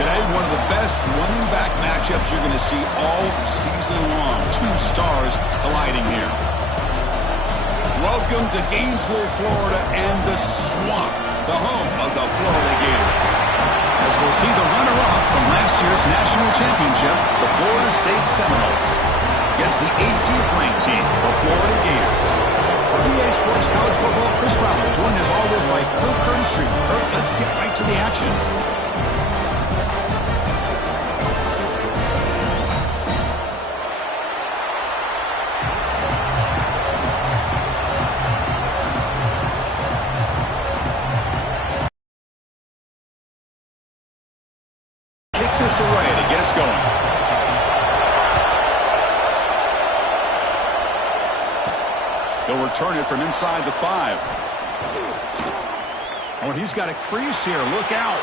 Today, one of the best running back matchups you're going to see all season long. Two stars colliding here. Welcome to Gainesville, Florida, and the Swamp, the home of the Florida Gators. As we'll see the runner-up from last year's national championship, the Florida State Seminoles, against the 18th ranked team, the Florida Gators. For EA Sports College Football, Chris Fowler, joined as always by Kirk Kernstreet. Kirk, let's get right to the action. Away to get us going. He'll return it from inside the 5. Oh, and he's got a crease here. Look out.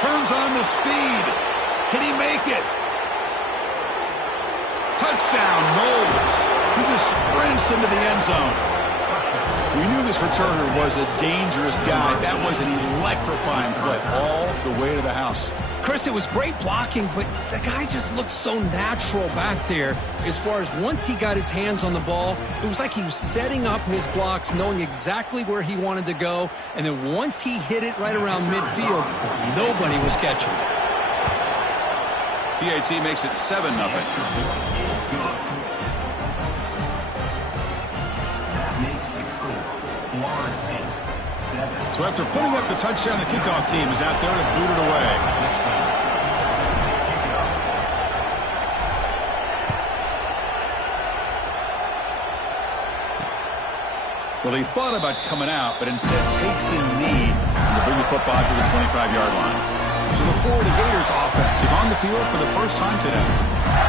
Turns on the speed. Can he make it? Touchdown, Knowles. He just sprints into the end zone. We knew this returner was a dangerous guy. That was an electrifying play all the way to the house. Chris, it was great blocking, but the guy just looked so natural back there. As far as once he got his hands on the ball, it was like he was setting up his blocks, knowing exactly where he wanted to go. And then once he hit it right around midfield, nobody was catching it. PAT makes it 7-0. So after putting up the touchdown, the kickoff team is out there to boot it away. Well, he thought about coming out, but instead takes a knee to bring the football to the 25-yard line. So the Florida Gators offense is on the field for the first time today.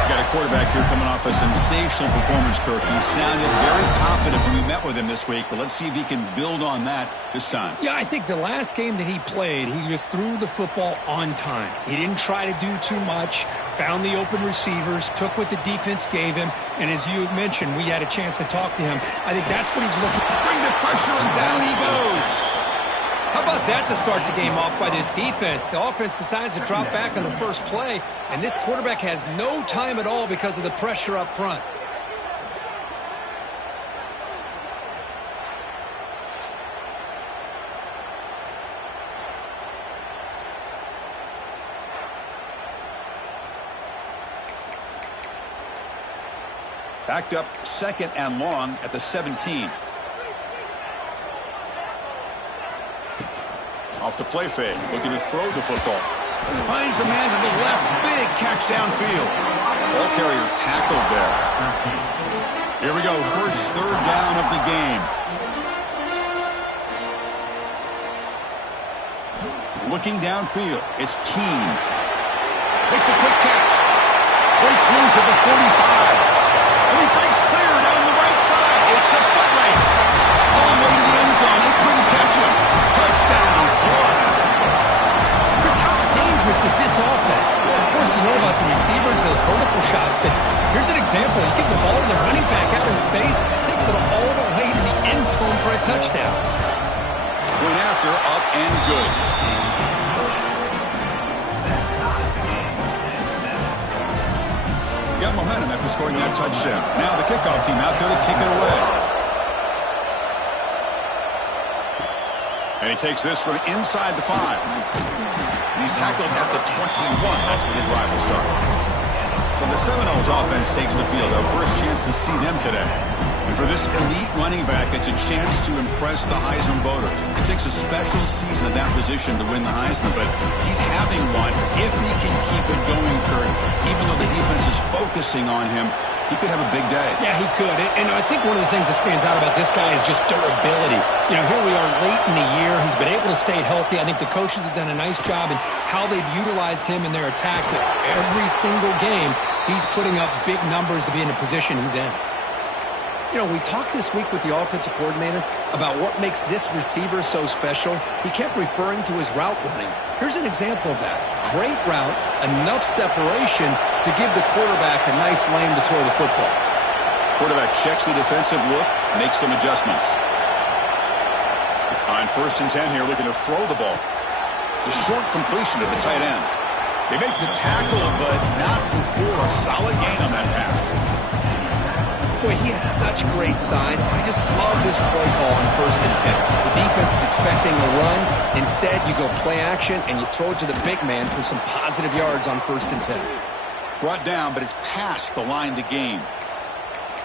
Got a quarterback here coming off a sensational performance, Kirk. He sounded very confident when we met with him this week, but let's see if he can build on that this time. Yeah, I think the last game that he played, he just threw the football on time. He didn't try to do too much, found the open receivers, took what the defense gave him, and as you mentioned, we had a chance to talk to him. I think that's what he's looking for. Bring the pressure, and down he goes. How about that to start the game off by this defense? The offense decides to drop back on the first play, and this quarterback has no time at all because of the pressure up front. Backed up 2nd and long at the 17. Off the play fake, looking to throw the football. Finds a man to the left, big catch downfield. Ball carrier tackled there. Here we go, first third down of the game. Looking downfield, it's Keene. Makes a quick catch. Breaks loose at the 45. And he breaks clear down the right side. It's a foot race. All the way to the end zone. They couldn't catch him. Touchdown, Florida. Chris, how dangerous is this offense? Of course, you know about the receivers, those vertical shots, but here's an example. You give the ball to the running back out in space, takes it all the way to the end zone for a touchdown. Went after, up and good. Got momentum after scoring that touchdown. Now the kickoff team out there to kick it away. And he takes this from inside the 5. And he's tackled at the 21. That's where the drive will start. So the Seminoles offense takes the field. Our first chance to see them today. And for this elite running back, it's a chance to impress the Heisman voters. It takes a special season at that position to win the Heisman, but he's having one. If he can keep it going, Kurt, even though the defense is focusing on him, he could have a big day. Yeah, he could. And I think one of the things that stands out about this guy is just durability. You know, here we are late in the year. He's been able to stay healthy. I think the coaches have done a nice job in how they've utilized him in their attack. That every single game, he's putting up big numbers to be in the position he's in. You know, we talked this week with the offensive coordinator about what makes this receiver so special. He kept referring to his route running. Here's an example of that. Great route, enough separation to give the quarterback a nice lane to throw the football. Quarterback checks the defensive look, makes some adjustments. On 1st and 10 here, looking to throw the ball. It's a short completion to the tight end. They make the tackle, but not before a solid gain on that pass. Boy, he has such great size. I just love this play call on 1st and 10. The defense is expecting a run. Instead, you go play action, and you throw it to the big man for some positive yards on 1st and 10. Brought down, but it's past the line to gain.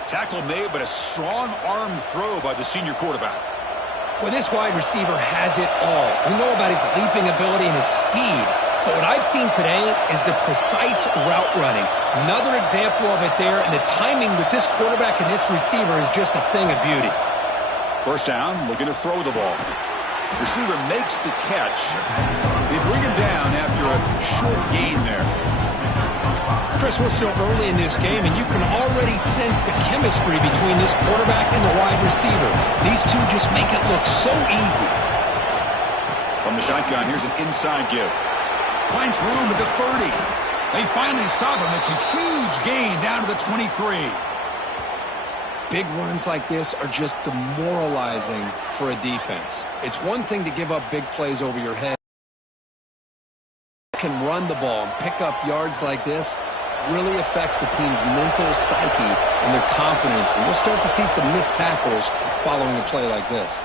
Tackle made, but a strong arm throw by the senior quarterback. Well, this wide receiver has it all. We know about his leaping ability and his speed. But what I've seen today is the precise route running. Another example of it there, and the timing with this quarterback and this receiver is just a thing of beauty. First down, looking to throw the ball. Receiver makes the catch. They bring him down after a short gain there. Chris, we're still early in this game, and you can already sense the chemistry between this quarterback and the wide receiver. These two just make it look so easy. From the shotgun, here's an inside give. Finds room at the 30. They finally stop him. It's a huge gain down to the 23. Big runs like this are just demoralizing for a defense. It's one thing to give up big plays over your head. Can run the ball and pick up yards like this really affects the team's mental psyche and their confidence. And we'll start to see some missed tackles following a play like this.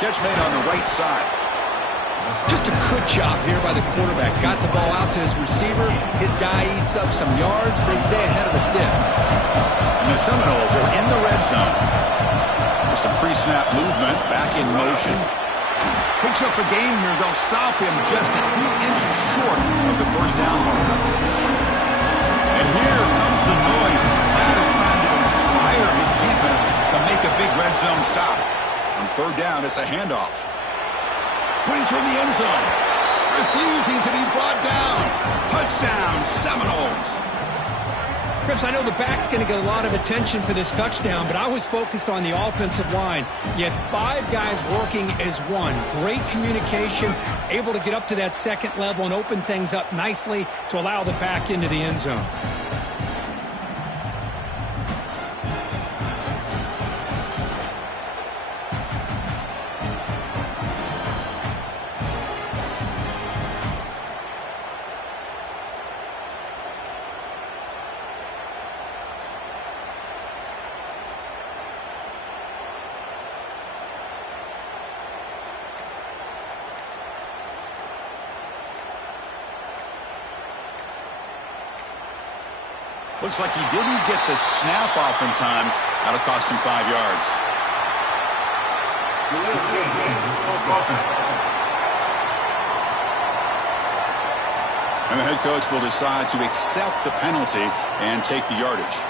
Catch made on the right side. Just a good job here by the quarterback. Got the ball out to his receiver. His guy eats up some yards. They stay ahead of the sticks. And the Seminoles are in the red zone. With some pre-snap movement, back in motion. Picks up a gain here. They'll stop him just a few inches short of the first down marker. And here comes the noise. This crowd is trying to inspire his defense to make a big red zone stop. On 3rd down, it's a handoff. Pointing toward the end zone. Refusing to be brought down. Touchdown, Seminoles. Chris, I know the back's going to get a lot of attention for this touchdown, but I was focused on the offensive line. You had 5 guys working as one. Great communication, able to get up to that second level and open things up nicely to allow the back into the end zone. Looks like he didn't get the snap off in time. That'll cost him 5 yards. And the head coach will decide to accept the penalty and take the yardage.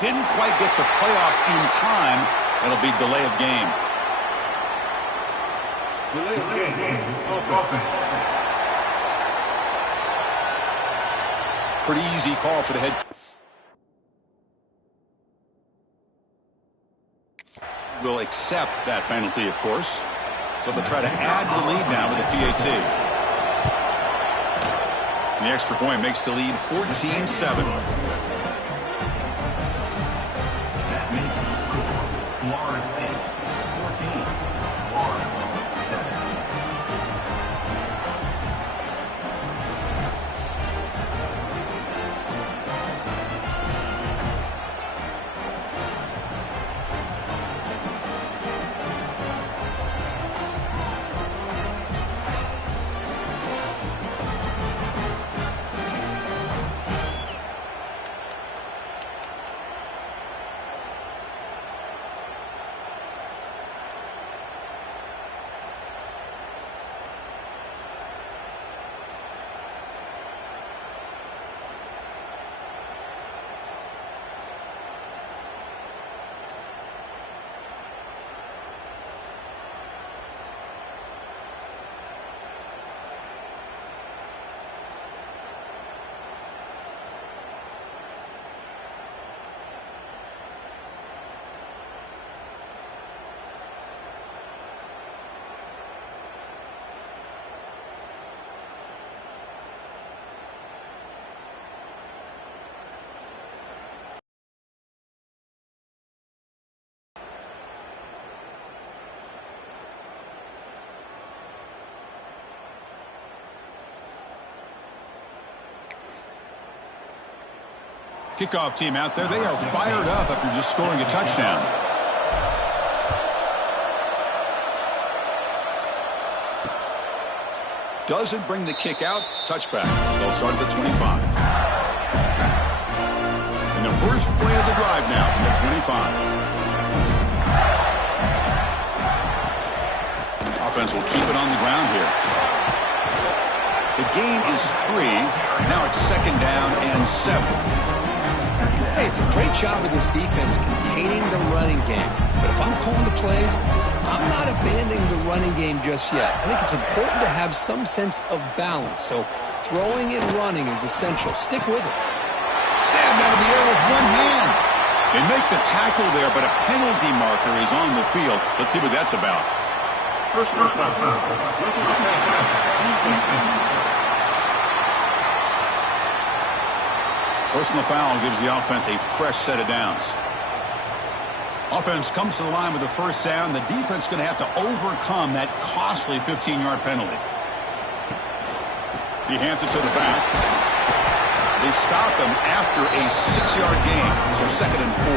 Didn't quite get the playoff in time. It'll be delay of game. Pretty easy call for the head. Will accept that penalty, of course. So they'll try to add the lead now with a PAT. The extra point makes the lead 14-7. Kickoff team out there, they are fired up after just scoring a touchdown. Doesn't bring the kick out. Touchback. They'll start at the 25. And the first play of the drive now from the 25. Offense will keep it on the ground here. The gain is 3. Now it's 2nd down and 7. Hey, it's a great job of this defense containing the running game. But if I'm calling the plays, I'm not abandoning the running game just yet. I think it's important to have some sense of balance. So throwing and running is essential. Stick with it. Stabbed out of the air with one hand. They make the tackle there, but a penalty marker is on the field. Let's see what that's about. Personal foul. Personal foul gives the offense a fresh set of downs. Offense comes to the line with the first down. The defense is going to have to overcome that costly 15-yard penalty. He hands it to the back. They stop him after a 6-yard gain, so 2nd and 4.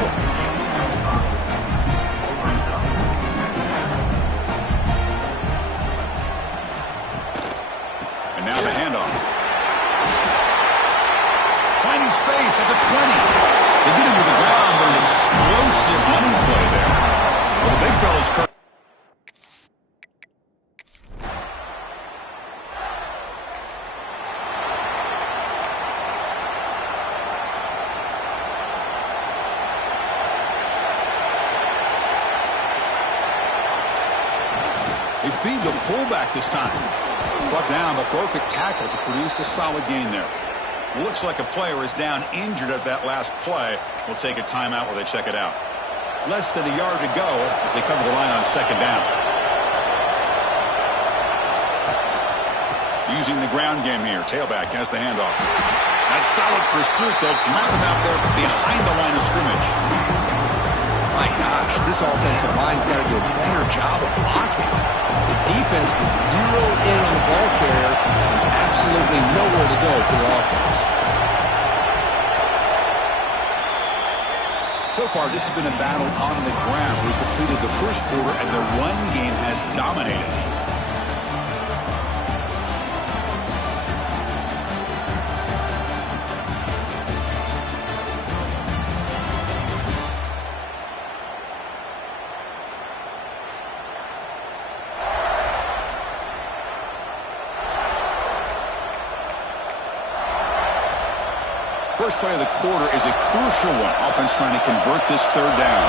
And now the handoff. Finding space at the 20. They get him to the ground, but an explosive running play there. Well, the big fellow's curved. They feed the fullback this time. Brought down, but broke a tackle to produce a solid gain there. Looks like a player is down injured at that last play. We'll take a timeout while they check it out. Less than a yard to go as they come to the line on 2nd down. Using the ground game here. Tailback has the handoff. That solid pursuit. They'll trap him out there behind the line of scrimmage. My gosh, this offensive line's got to do a better job of blocking. The defense was zeroed in on the ball carrier and absolutely nowhere to go for the offense. So far, this has been a battle on the ground. We've completed the first quarter, and the run game has dominated. First play of the quarter is a crucial one. Offense trying to convert this 3rd down.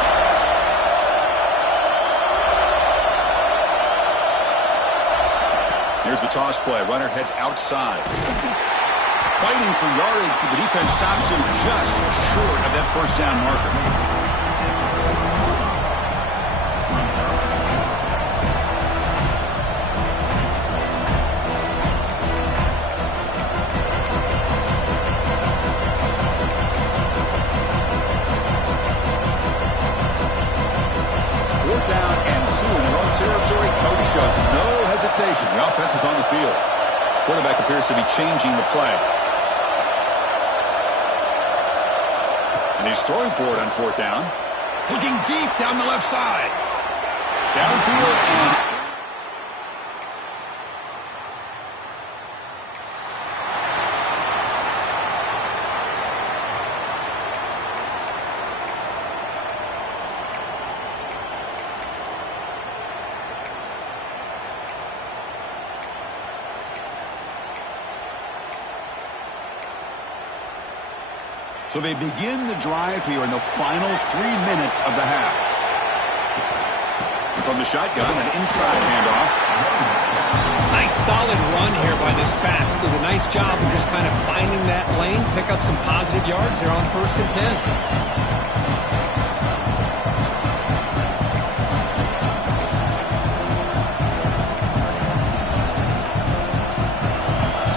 Here's the toss play. Runner heads outside. Fighting for yardage, but the defense stops him just short of that 1st down marker. Territory, coach shows no hesitation. The offense is on the field. Quarterback appears to be changing the play. And he's throwing for it on 4th down. Looking deep down the left side. Downfield and... So they begin the drive here in the final 3 minutes of the half. From the shotgun, an inside handoff. Nice solid run here by this back. Did a nice job of just kind of finding that lane, pick up some positive yards there on 1st and 10.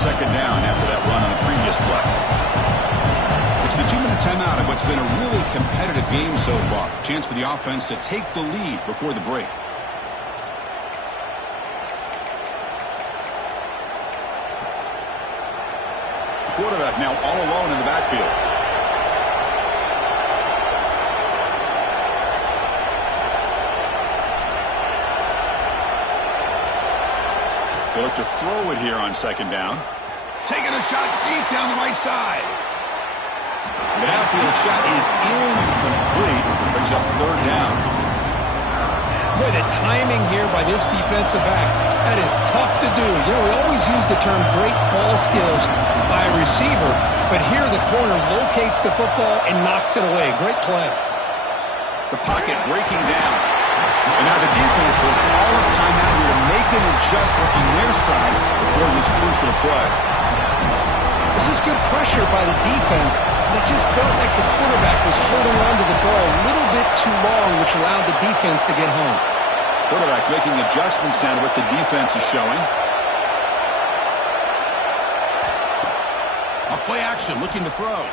Second down after that run on the previous play. It's the 2-minute timeout of what's been a really competitive game so far. Chance for the offense to take the lead before the break. Quarterback now all alone in the backfield. They look to throw it here on second down. Taking a shot deep down the right side. The downfield shot is incomplete. Brings up third down. Boy, the timing here by this defensive back, that is tough to do. You know, we always use the term great ball skills by a receiver, but here the corner locates the football and knocks it away. Great play. The pocket breaking down. And now the defense will call a timeout here to make an adjustment on their side before this crucial play. This is good pressure by the defense, but it just felt like the quarterback was holding on to the ball a little bit too long, which allowed the defense to get home. Quarterback making adjustments down to what the defense is showing. A play action looking to throw.